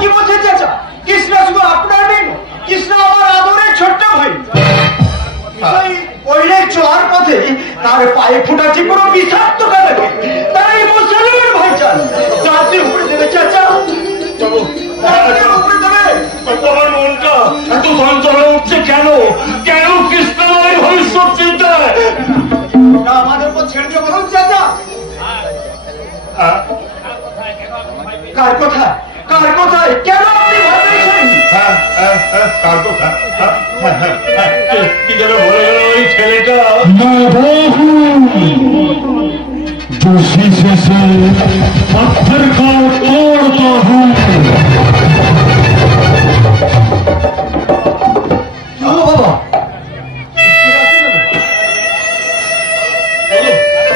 কি বলছেন চাচা? কৃষ্ণ শুধু আপনার মেয়ে, কৃষ্ণ আমার আদরের ছোট্ট ভাই। ওইলে চলার পথে তার পায়ে ফুটা যে কোনো বিষাক্ত কারণে তাই মুসলমান ভাইজান জাতি উপরে দেবে চাচা, উপরে দেবে। তোমার মনটা এত চঞ্চলে উঠছে কেন? কেন কৃষ্ণময় ভবিষ্যৎ চিন্তায়? আমাদের উপর ছেড়ে দিয়ে বলুন চাচা, কার কথা কার কথায় কেন আপনি ভাবছেন? কার কথা? কি যেন বলে গেল ওই ছেলেটা? जो शीशे से पत्थर को तोड़ता हूँ। बाबा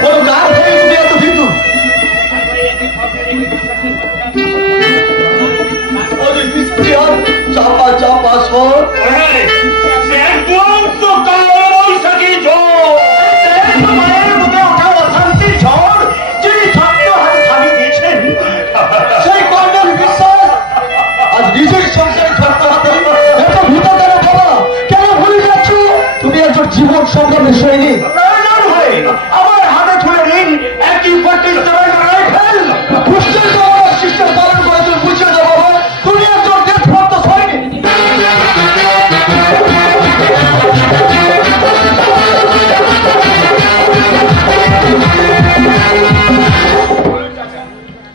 बोलो कार है इसमें तो फिर तू और इसके और चापा चापा स्वर तो कौन सकी जो तुम्हारे मुझे उठा शांति छोड़ जिन्हें छात्र हर खाली देखें সেই কর্ণের বিশ্বাস আজ নিজের সংসারে ছাড়তে হাতে এত ভূত কেন বাবা? কেন ভুলে যাচ্ছ? তুমি একজন জীবন সংগ্রামের সৈনিক। প্রয়োজন হয় আমার হাতে তুলে নিন একই প্রতিষ্ঠানের রাইফেল খুশির তোমার সিস্টেম পালন করে তুমি বুঝে যাও বাবা, তুমি একজন দেশভক্ত সৈনিক।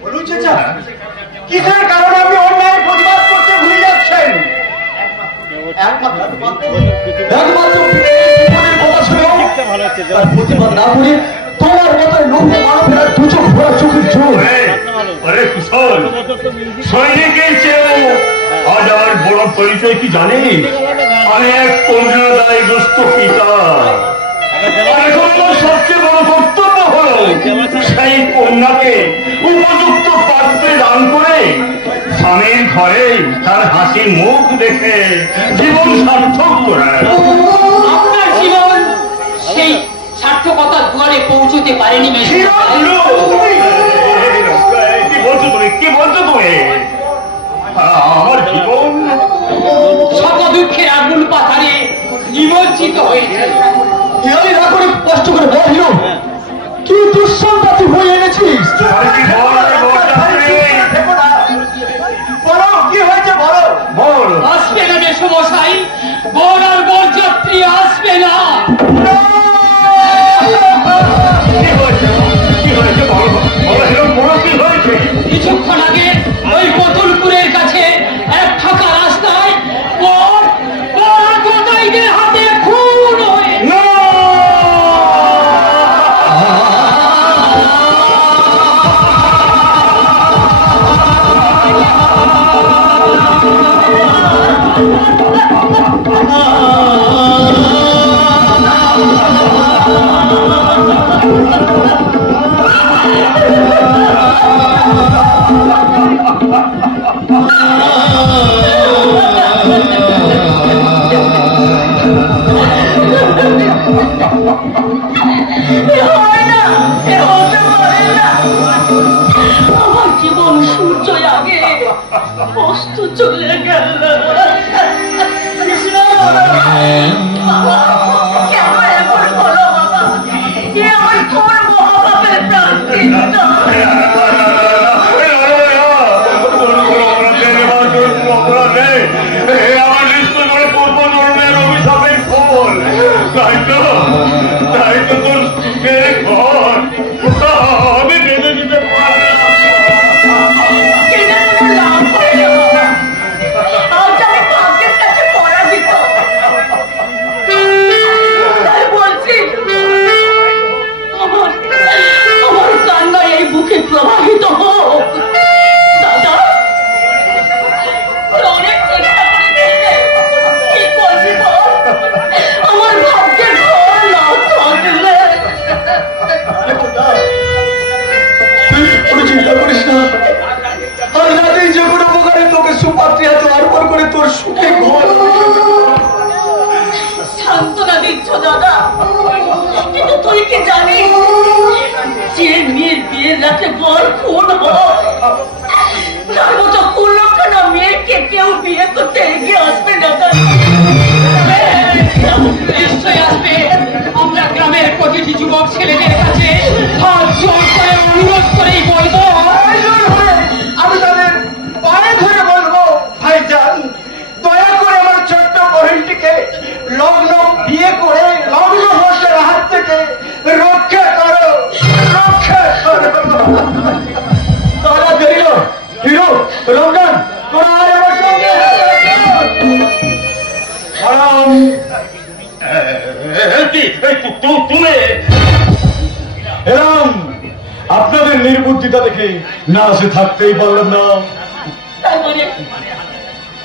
বলুন চাচা, কিসের কারণে আপনি অন্যায় প্রতিবাদ করতে ভুলে যাচ্ছেন? প্রতিবাদ না করে তোমার মতো লোক মানবের দুচোখ ভরা চোখের চোখ। আরে কুশল, সৈনিকের চেয়েও আজ আমার বড় পরিচয় কি জানিস? আমি এক কন্যাদায়গ্রস্ত পিতা। এখন আমার সবচেয়ে বড় কর্তব্য হল সেই কন্যাকে উপযুক্ত পাত্রে দান করে স্বামীর ঘরে তার হাসি মুখ দেখে জীবন সার্থক করা। আপনার জীবন সেই সার্থকতার দুয়ারে পৌঁছতে পারেনি। কি বলছো তুমি? কি বলছো তুমি? আমার জীবন শত দুঃখের আগুন পাথারে নিমজ্জিত হয়েছে। কষ্ট করে বল কি দুঃসংবাদ তুই বই এনেছিস? বলো কি হয়েছে, বলো। বল। আসবে না মেসমশাই, বর আর বরযাত্রী আসবে না। কিছুক্ষণ আগে ওই কতুলপুরের কাছে এক ফাঁকা রাস্তায় বর আর গোদাইদের হাতে খুন হয়ে আমার জীবন সূর্য আগে অস্ত চলে গেল। কেন এমন হলো বাবা? এ আমার কোন মহাপাপের প্রায়শ্চিত্ত? আমার নিশ্চয় করে পূর্ব জন্মের অভিশাপের ফল। তাই তো তোর সুখের ঘর আমি বেঁধে দিতে পারি। আজ আমি ভাগ্যের কাছে পরাজিত। কি জানিস যে মেয়ের বিয়ের রাতে বর খুন হয় তার মতো কুলক্ষণা মেয়েকে কেউ বিয়ে করতে এগিয়ে আসবে না? নিশ্চয় আসবে। আমরা গ্রামের প্রতিটি যুবক ছেলেদের কাছে হাত জোর করে অনুরোধ করেই বলবো, আমি তাদের পায়ে ধরে বলবো, ভাইজান দয়া করে আমার ছোট্ট বহিনটিকে লগ্ন বিয়ে করে লগ্ন ভ্রষ্টের হাত থেকে রক্ষা করো, রক্ষা করো। তারা বেরিল হিরো রঙ্গন তোরা আয় আমার সঙ্গে। এরম আপনাদের নির্বুদ্ধিতা দেখে না সে থাকতেই পারলাম না।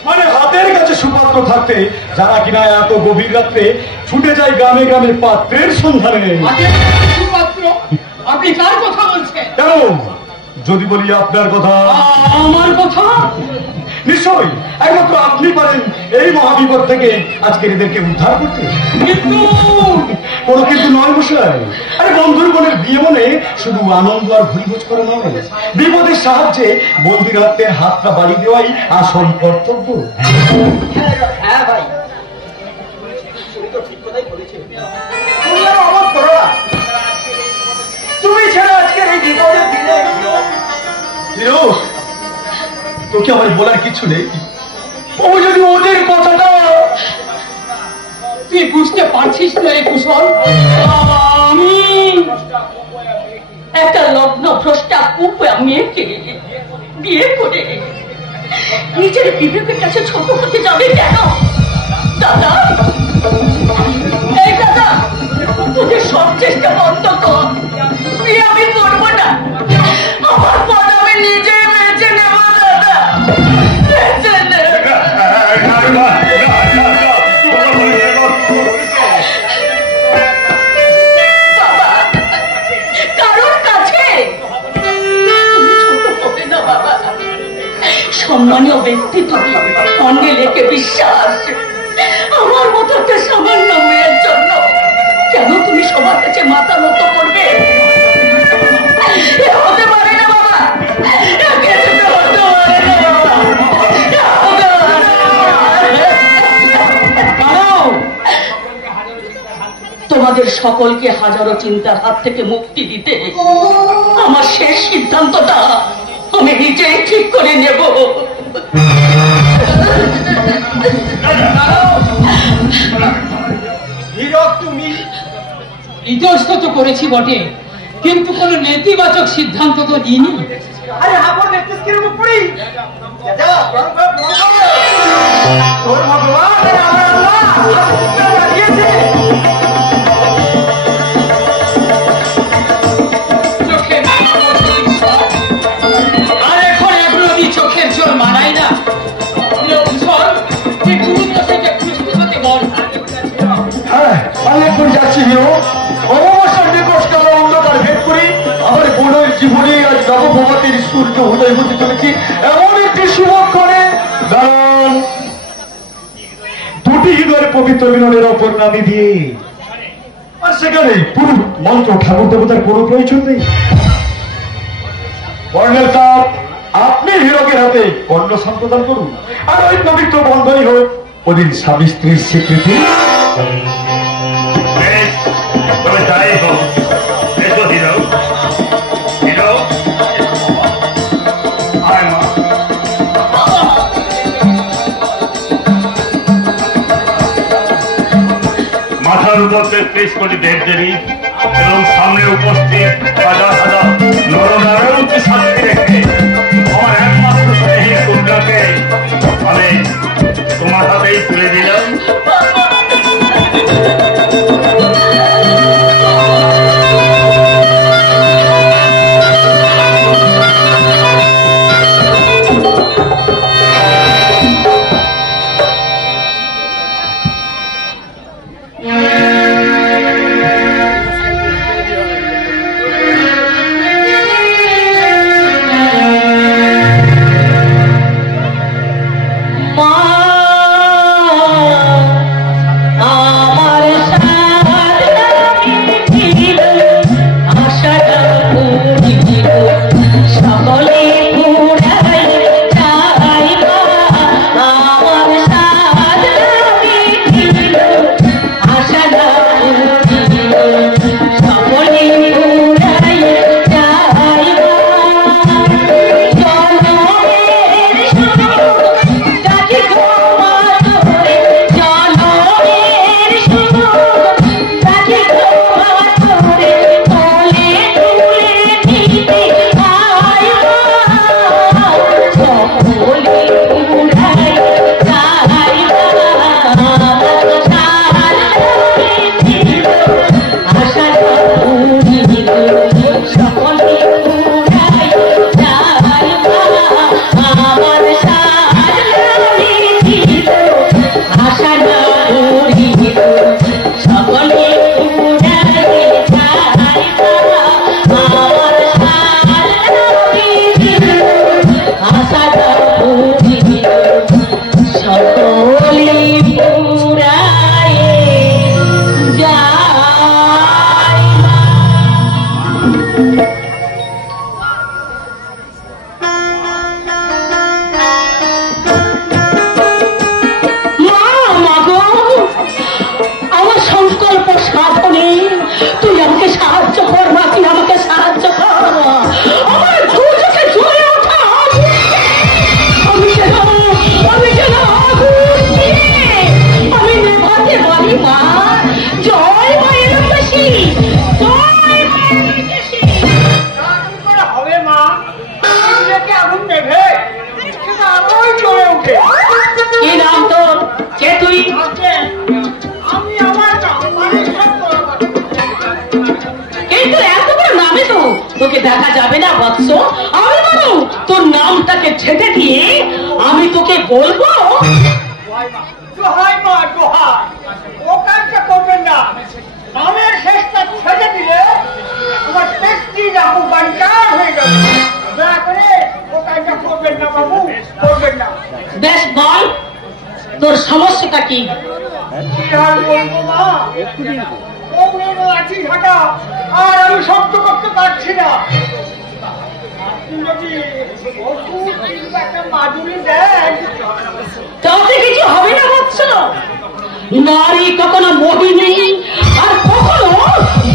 মানে হাতের কাছে সুপাত্র থাকতে যারা কিনা এত গভীর রাত্রে ছুটে যায় গ্রামে গ্রামে পাত্রের সন্ধানে। সুপাত্র? আপনি কার কথা বলছেন? কেন যদি বলি আপনার কথা? আমার কথা? নিশ্চয়ই একমাত্র আপনি পারেন এই মহাবিপদ থেকে আজকের এদেরকে উদ্ধার করতে। কিন্তু কোনো কিন্তু নয় মশাই। আরে বন্ধুর বোনের বিয়ে মনে শুধু আনন্দ আর ভুরিভোজ করা নয়, বিপদের সাহায্যে বন্দির হাতের হাতটা বাড়ি দেওয়াই আসল কর্তব্য। হ্যাঁ ভাই, তুমি ছাড়া আজকের এই বিপদের দিনে তোকে আমার বলার কিছু নেই। ও যদি ওদের কথাটা তুই বুঝতে পারছিস না রে কুশল, আমি একটা লগ্ন ভ্রষ্টা কুপা মেয়েকে বিয়ে করে নিজের বিবেকের কাছে ছোট হতে যাবে কেন? দাদা, এই দাদা, তোদের সব চেষ্টা বন্ধ কর। বিয়ে আমি করবো না, আমার পদ আমি নিজে বেঁচে নেব। দাদা বেঁচে নেব। সম্মানীয় ব্যক্তি তুমি, অন্যে লেখে বিশ্বাস। আমার মতো একটা সামান্য মেয়ের জন্য কেন তুমি সবার কাছে মাথা নত করবে? হতে পারে না বাবা, তোমাদের সকলকে হাজারো চিন্তার হাত থেকে মুক্তি দিতে আমার শেষ সিদ্ধান্তটা আমি নিজেই ঠিক করে নেব। তুমি ইতস্তত করেছি বটে, কিন্তু কোন নেতিবাচক সিদ্ধান্ত তো দিইনি। আরে আপন নেতৃত্বের উপরেই তোর ভগবান আমার আল্লাহ লাগিয়েছে। চোখের জোর মানাই না। হ্যাঁ, আমি এখন যাচ্ছি হিরো। অমাবস্যার নিকটকাল অন্ধকার ভেদ করি আমার বোনের জীবনে আজ নবভবতীর সূর্য উদয় হতে চলেছি এমন একটি শুভক্ষণে। কারণ দুটি হৃদয়ের পবিত্র মিলনের অপর নামে দিয়ে, আর সেখানে পুরো মন্ত্র ঠাকুর দেবতার কোনো প্রয়োজন নেই। কর্নেল সাহেব, আপনি হিরোকের হাতে কর্ণ সম্প্রদান করুন, আর ওই পবিত্র বন্ধনই হোক ওদিন স্বামী স্ত্রীর স্বীকৃতি। মাথার উপর পেশ করে দেবদেবী এবং সামনে উপস্থিত হাজার হাজার নরনারায়ণকে সাথে রেখে আমার একমাত্র স্নেহী কন্যাকে আমি তোমার হাতেই তুলে দিলাম। তোকে দেখা যাবে না বৎস। আমি বলো তোর নামটাকে ছেটে দিয়ে আমি তোকে বলবো ও কাজটা করবেন না। নামের শেষটা ছেড়ে দিলে তোমার টেস্টি রাখু বাঞ্চার হয়ে যাবে। দয়া করে ও কাজটা করবেন না বাবু, করবেন না। বেশ বল তোর সমস্যাটা কি? আর বলবো মা, আছি ঢাকা আর আমি শব্দ করতে পারছি না। যদি একটা মাদুলি দেন তাতে কিছু হবে না বৎস। নারী কখনো মোহিনী আর কখনো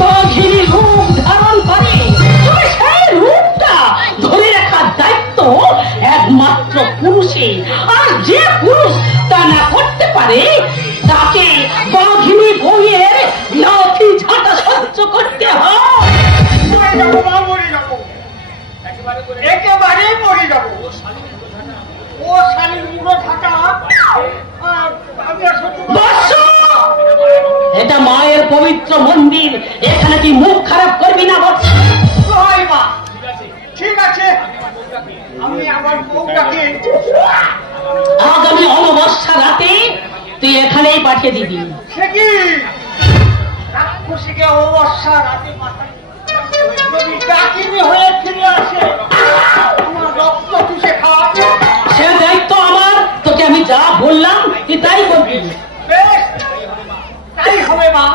বাঘিনী রূপ ধারণ করে, তবে সেই রূপটা ধরে রাখার দায়িত্ব একমাত্র পুরুষের। আর যে পুরুষ তা না করতে পারে তাকে বাঘিনী বইয়ের লাঠি ঝাঁটা সহ্য করতে হয়। মরে যাবো মা, মরে যাবো, একেবারেই মরে যাবো। ও শালীর মুড়ো থাকা আমি আর সহ্য করতে বৎস, এটা মায়ের পবিত্র মন্দির, এখানে তুই মুখ খারাপ করবি না বৎস। হয় মা, ঠিক আছে, আমি আমার বউটাকে আগামী অমাবস্যা রাতে তুই এখানেই পাঠিয়ে দিবি। সে কি রাক্ষসীকে অমাবস্যা রাতে পাঠাই? যদি ডাকিনি হয়ে ফিরে আসে আমার রক্ত চুষে খাওয়া। সে দায়িত্ব আমার, তোকে আমি যা বললাম তুই তাই করবি। বেশ, তাই হবে মা।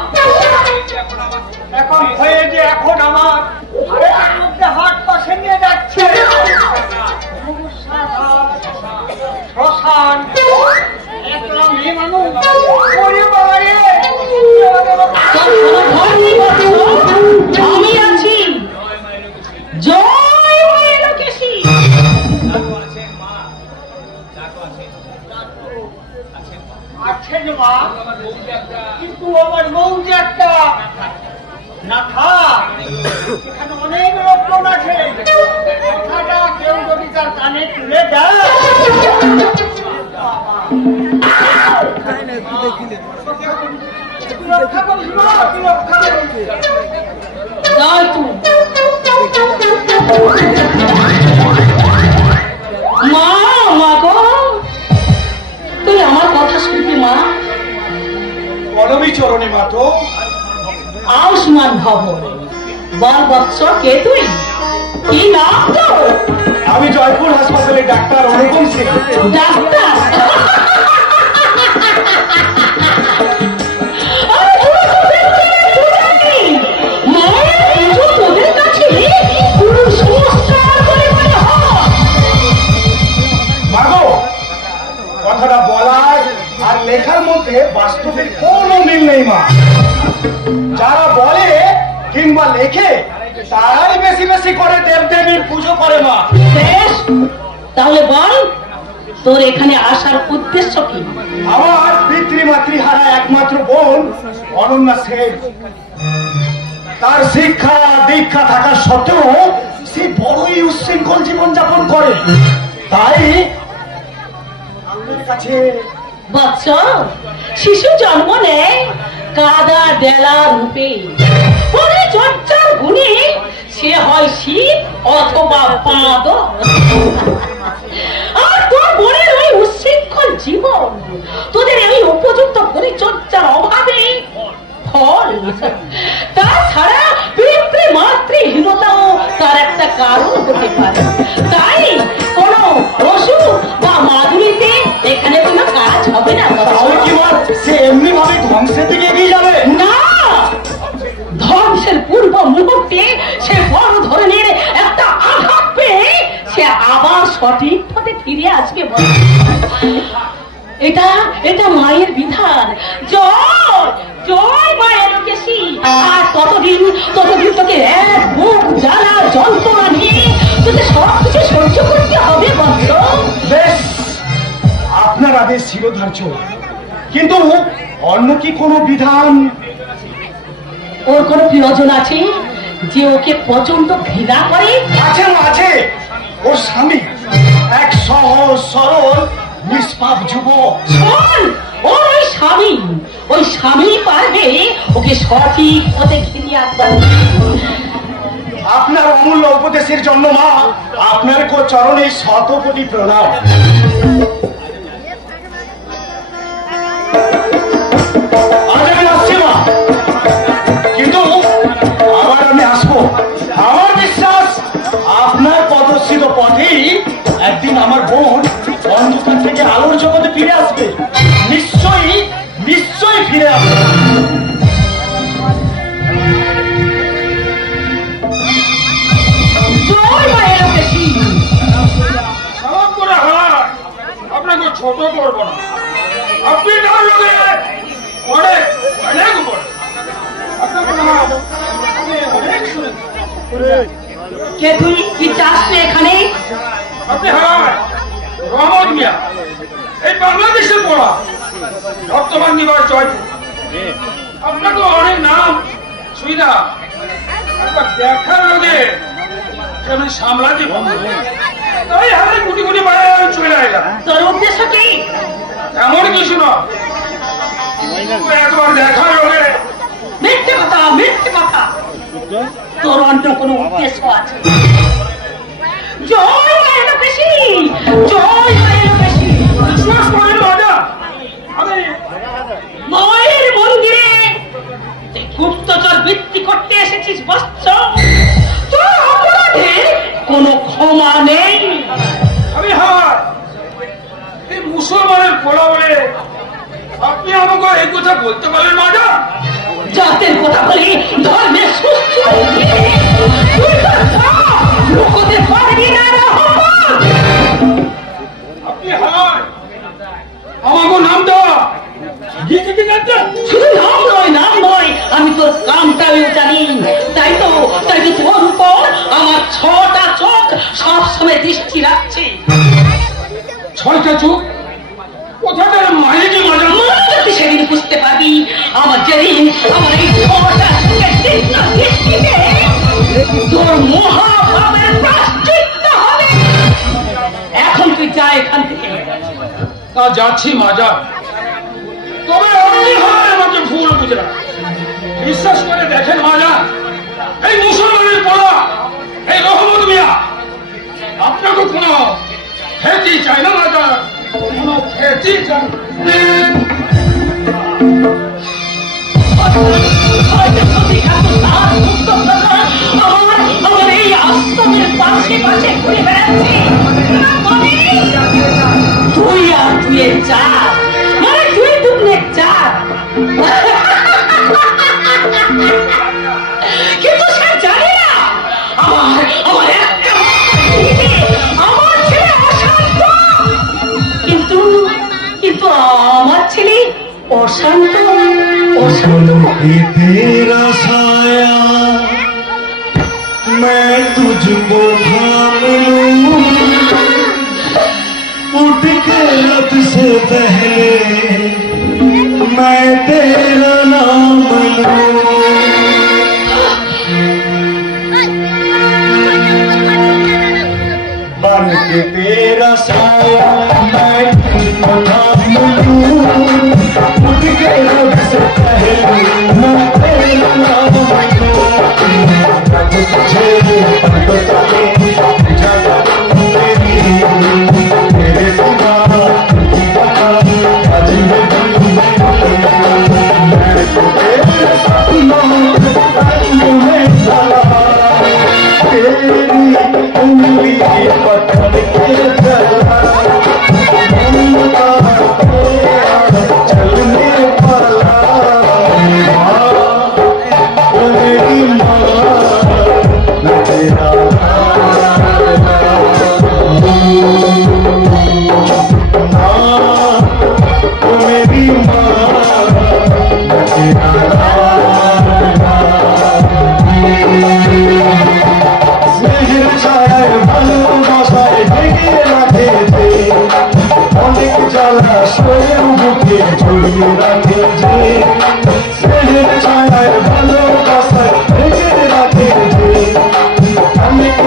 এখন হয়ে যে এখন আমার আরেকটার মধ্যে হাত পাশে নিয়ে যাচ্ছে শ্মশান। একলা মেয়ে মানুষ, ওরে বাবা রে, তোর কোনো ভয় নেই বৎস, আমি আছি। জয় মায়ের লোকেশী। আছেন মা, কিন্তু আমার বউ যে একটা না থাক, এখানে অনেক রকম আছে। কথাটা কেউ যদি তার কানে তুলে দেয় রক্ষা করিস মা, তুই রক্ষা করিস। জয় তুই মা, মা গো, তুই আমার কথা শুনবি মা? পরমী চরণে মা তো আয়ুষ্মান ভব। বল বৎস, কে তুই? কি নাম তোর? আমি জয়পুর হাসপাতালে ডাক্তার অনুপম সিং। ডাক্তার? তোদের কাছে কুসংস্কার বলে মনে হয়। মাগো, কথাটা বলার আর লেখার মধ্যে বাস্তবের কোনো মিল নেই মা। যারা বলে কিংবা লেখে তারাই বেশি বেশি করে দেবদেবীর পুজো করে মা। বেশ, তাহলে বল তোর এখানে আসার উদ্দেশ্য কি? আমার পিতৃমাতৃহারা একমাত্র বোন অনন্যা সেন, তার শিক্ষা দীক্ষা থাকা সত্ত্বেও সে বড়ই উচ্ছৃঙ্খল জীবনযাপন করে। তাই আপনার কাছে বৎস, শিশু জন্ম নেয় কাদা ডেলা রূপে, পরিচর্যার গুণে সে হয় শীত অথবা পাদ। আর তোর বোনের ওই উচ্ছৃঙ্খল জীবন, তোদের ওই উপযুক্ত পরিচর্যার অভাবে ফল। তাছাড়া পিতৃমাতৃহীনতাও তার একটা কারণ হতে পারে। তাই কোন ওষুধ বা মাদুলিতে এখানে কোনো কাজ হবে না। তাহলে কি মা, সে এমনি ভাবে ধ্বংসের দিকে এগিয়ে যাবে? না, ধ্বংসের পূর্ব মুহূর্তে সে বড় ধরনের একটা আঘাত পেয়ে সে আবার সঠিক পথে ফিরে আসবে। এটা এটা মায়ের বিধান। জয় জয় মায়ের লোকেশী। আর ততদিন তোকে এক বুক জ্বালা যন্ত্রণা নিয়ে তোকে সবকিছু সহ্য করতে হবে বৎস। বেশ, আপনার আদেশ শিরোধার্য, কিন্তু অন্য কি কোনো বিধান? ওর কোনো প্রয়োজন আছে যে ওকে প্রচন্ড ঘৃণা করে? আছে মা, আছে। ওর স্বামী এক সহজ সরল নিষ্পাপ যুবক। শোন, ওই স্বামী পারবে ওকে সঠিক পথে ঘিরিয়ে আনতে। আপনার অমূল্য উপদেশের জন্য মা আপনার চরণে শত কোটি প্রণাম। আজ আমি আসছি মা, কিন্তু আবার আমি আসবো। আমার বিশ্বাস আপনার প্রদর্শিত পথেই একদিন আমার বোন অন্ধকার থেকে আলোর জগতে ফিরে আসবে। নিশ্চয়ই নিশ্চয়ই ফিরে আসবে। আপনাকে ছোট করবো না, আপনি অনেক অনেক উপরে। কে তুই? কি চাস তুই এখানে? আপনি রহমত মিয়া, এই বাংলাদেশে পড়া বর্তমান নিবাস জয়পুর। আপনার তো অনেক নাম সুবিধা, দেখার লোকে সেখানে সামলাতে তাই হাতে গুটি গুটি বাড়ায় আমি চলে এলাম। তোর উদ্দেশ্য কি? এমন কিছু না, একবার দেখার লোকে। মিথ্যে কথা, মিথ্যে কথা। তোর অন্য কোনো উদ্দেশ্য আছে? জয় মায়ের বেশি, জয় মায়ের বেশি। বিশ্বাস করেন রাজা, আমি মায়ের মন্দিরে তুই গুপ্তচর বৃত্তি করতে এসেছিস বৎস। তোর অপরাধে কোনো ক্ষমা নেই। আমি এই মুসলমানের পোলা বলে আপনি আমাকে এই কথা বলতে পারেন রাজা? জাতের কথা বলি, ধর্মের সুস্থ লোকদের পারবি না। আপনি আমাকে নাম দেওয়া শুধু নাম নয়, নাম নয়, আমি তোর কামটাও জানি। তাই তো তোর উপর আমার 6টা চোখ সবসময় দৃষ্টি রাখছে। 6টা চোখ? কোথাটা মানে কি মজা? তুই সেদিন বুঝতে পারবি আমার যেদিন আমার এই 6টা চোখের দৃষ্টিতে তোর মহাভাবের প্রায়শ্চিত্ত হবে। এখন তুই যা এখান থেকে। তা যাচ্ছি মাজা, তবে অনেক হয় আমাকে ভুল বুঝলা। বিশ্বাস করে দেখেন মাজা, এই মুসলমানের পড়া এই রহমত মিয়া আপনাকে কোনো খেতে চাই না মাজা, কোনো খেতে চাই। আমার এই আশ্রমের পাশে পাশে ঘুরে বেড়াচ্ছে। তুই আর তুই চার, মানে তুই দুপুরে চার। কিন্তু সে জানে না আমার ছেলে অশান্ত। কিন্তু আমার ছেলে অশান্ত। तेरा साया मैं तुझको थाम लूं, उठ के रथ से पहले मैं तेरा नाम लूं। बन के तेरा साया मैं तुझको थाम लूं, उठ के रथ से पहले मैं तेरा नाम लूं। तुझे पग तले जगा मेरी, तेरे सिवा आज मैं तेरे सपनों में चला, तेरी उंगली पकड़ के चला, चलने वाला मेरी माँ तेरा मेरी माँ স্নেহের ছায়ায় ভালোবাসায় ঢেকে রাখেছে, অনেক জ্বালা শোয়ের বুকে ঝুলিয়ে রাখেছে। স্নেহের ছায়ায় ভালোবাসায় ঢেকে রাখেছে, অনেক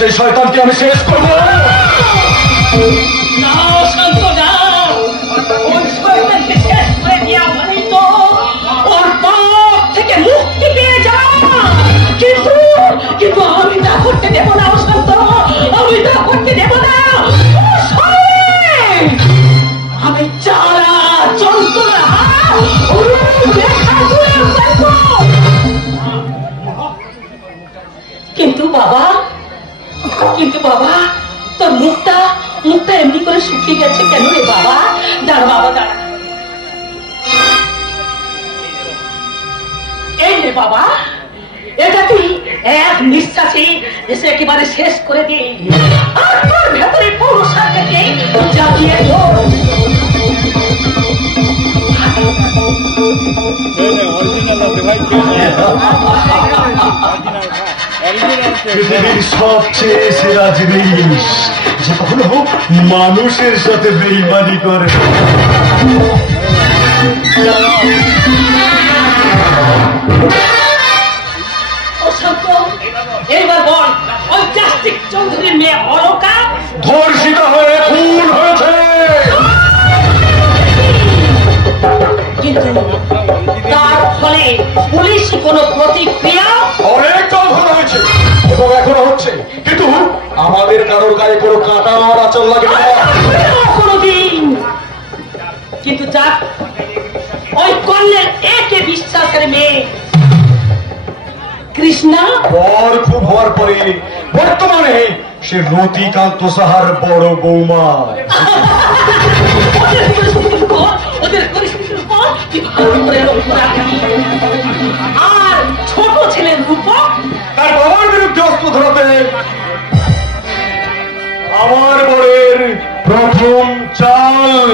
সেই শয়তানকে আমি শেষ করবো। না শান্ত না, ওই শয়তানকে শেষ করে দেওয়া মানে তো ওর পাপ থেকে মুক্তি পেয়ে যাওয়া। কিন্তু আমি তা করতে দেব না শান্ত, আমি তা করতে দেব না। আমি চালা যন্ত্রণা কিন্তু বাবা তোর মুখটা এমনি করে শুকিয়ে গেছে কেন রে বাবা? দাঁড়া বাবা দাঁড়া, এই রে বাবা, এটা তুই এক নিঃশ্বাসে এসে একেবারে শেষ করে দে। আর তোর ভেতরে পৌরসাকে জাগিয়ে পৃথিবীর সবচেয়ে সেরা জিনিস যে কখনো মানুষের সাথে বেইমানি করে। এইবার বল, ওই জাস্টিক চৌধুরীর মেয়ে অলকা ধর্ষিত হয়ে খুন হয়েছে, কিন্তু তার ফলে পুলিশি কোনো প্রতিক্রিয়া? অনেক ধরা হয়েছে এবং এখনো হচ্ছে, কিন্তু আমাদের কারোর গায়ে কোনো কাঁটা আমার আচল লাগে না কোনোদিন। কিন্তু যাক, ওই কন্যার একে বিশ্বাসের মেয়ে কৃষ্ণা বর খুব হওয়ার পরে বর্তমানে সে রতিকান্ত সাহার বড় বৌমা। ওদের পরিস্থিতির উপর কি ভালো করে লক্ষ্য রাখবি। আর ছোট ছেলের রূপক তার বাবার বিরুদ্ধে অস্ত্র ধরাতে আমার বরের প্রথম চাল।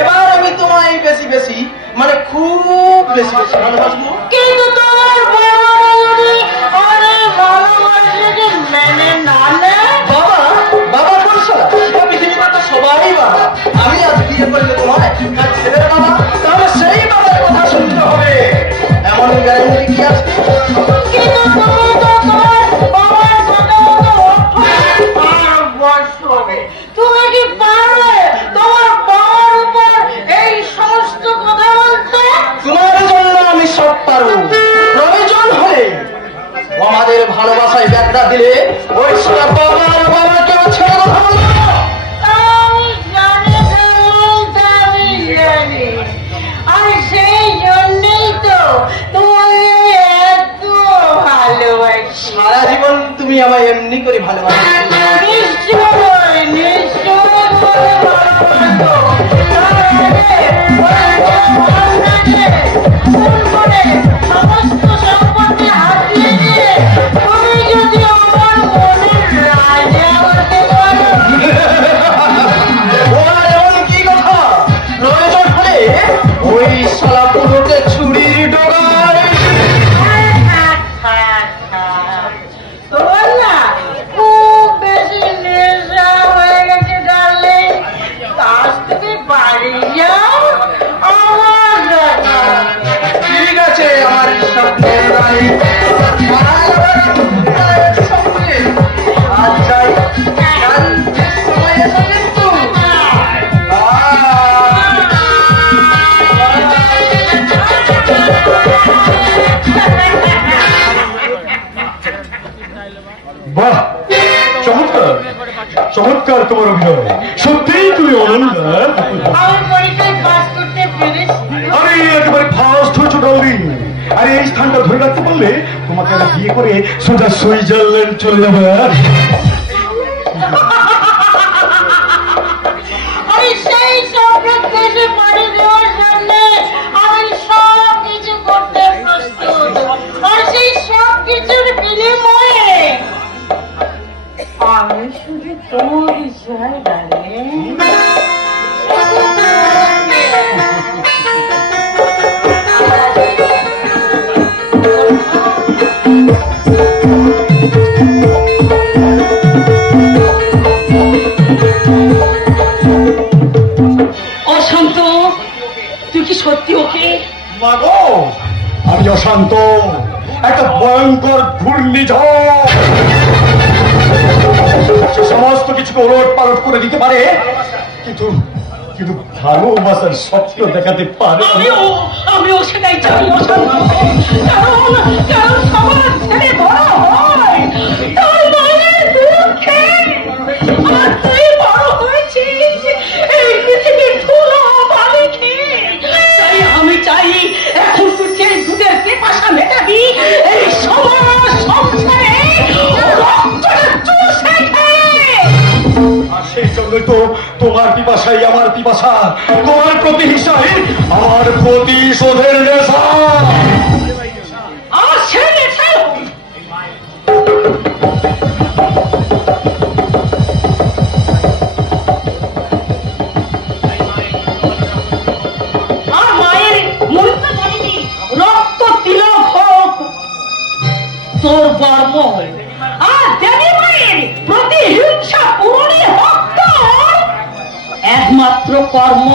এবার আমি তোমায় বেশি বেশি মানে খুব বেশি বেশি ভালোবাসবো। কিন্তু তোমার ভালোবাসাকে মেনে না নেয় বাবা, বাবা বলছো পৃথিবীতে তো সবাই বাবা। আমি আজ বিয়ে করলে তোমায় কাল ছেলের বাবা, তাহলে সেই বাবার কথা শুনতে হবে, এমন গ্যারান্টি কি আছে? কিন্তু তুমি তো তোমার বাবার কথা বলছো, তুমি কি পারবে তোমার বাবার উপর এই সমস্ত কথা বলতে? তোমার জন্য আমি সব পারবো। প্রয়োজন হলে আমাদের ভালোবাসায় ব্যাখ্যা দিলে ওই সব বাবার বাবাকে ছেড়ে কথা বলবো। আমি জানি এমনি করে ভালোবাসি। সমস্ত সম্পত্তি হাতিয়ে দিয়ে তুমি যদি আমার মনের রাজা হতে পারো। এমন কি কথা? প্রয়োজন হলে ওই শালা পুরোকে ছুরির ডগায়। তোমার না খুব বেশি নেশা হয়ে গেছে ডার্লিং, কাজ থেকে বাড়ি যাও আমার রাজা। ঠিক আছে আমার স্বপ্নের রানী, আজ যাই, কাল সময় এসে কিন্তু। বাহ, চমৎকার চমৎকার তোমার অভিনয়, সত্যিই তুমি অনন্য। আমার পরীক্ষায় পাস করতে পেরেছি। আরে একেবারে ফার্স্ট হয়েছো ডার্লিং। আরে এই স্থানটা ধরে রাখতে পারলে তোমাকে আমি বিয়ে করে সোজা সুইজারল্যান্ড চলে যাবে। আমি সেই সম্রাট দেশে পাড়ি দেওয়ার জন্য আমি সব কিছু করতে প্রস্তুত, আর সেই সব কিছুর বিনিময়ে আমি শুধু তোমারই চাই ডার্লিং। অশান্ত, তুই কি সত্যি ওকে? মাগো, আমি অশান্ত, একটা ভয়ঙ্কর ঘূর্ণিঝড় সমস্ত কিছুকে ওলট পালট করে দিতে পারে, কিন্তু কিন্তু ভালোবাসার স্বপ্ন দেখাতে পারে। আমিও সেটাই চাই অশান্ত, কারণ সবার ছেলে বড় হয় তার মায়ের দুঃখে, আর তুই বড় হয়েছিস এই পৃথিবীর ধুলো বালি খেয়ে। তাই আমি চাই এখন তুই সেই দুধের পিপাসা মেটাবি, এই সমাজ সংসারে রক্তটা চুষে খেয়ে। আর সেই জন্যই তো তোমার পিপাসাই আমার পিপাসা, তোমার প্রতিহিংসাই আমার প্রতিশোধের নেশা। আমার ছেলে ছাড়ো। আর মায়ের মরিতে পারিনি, রক্ত তিলক হোক তোর বর্ম, আর দেবী মায়ের প্রতিহিংসা পূরণে হোক তোর একমাত্র কর্ম।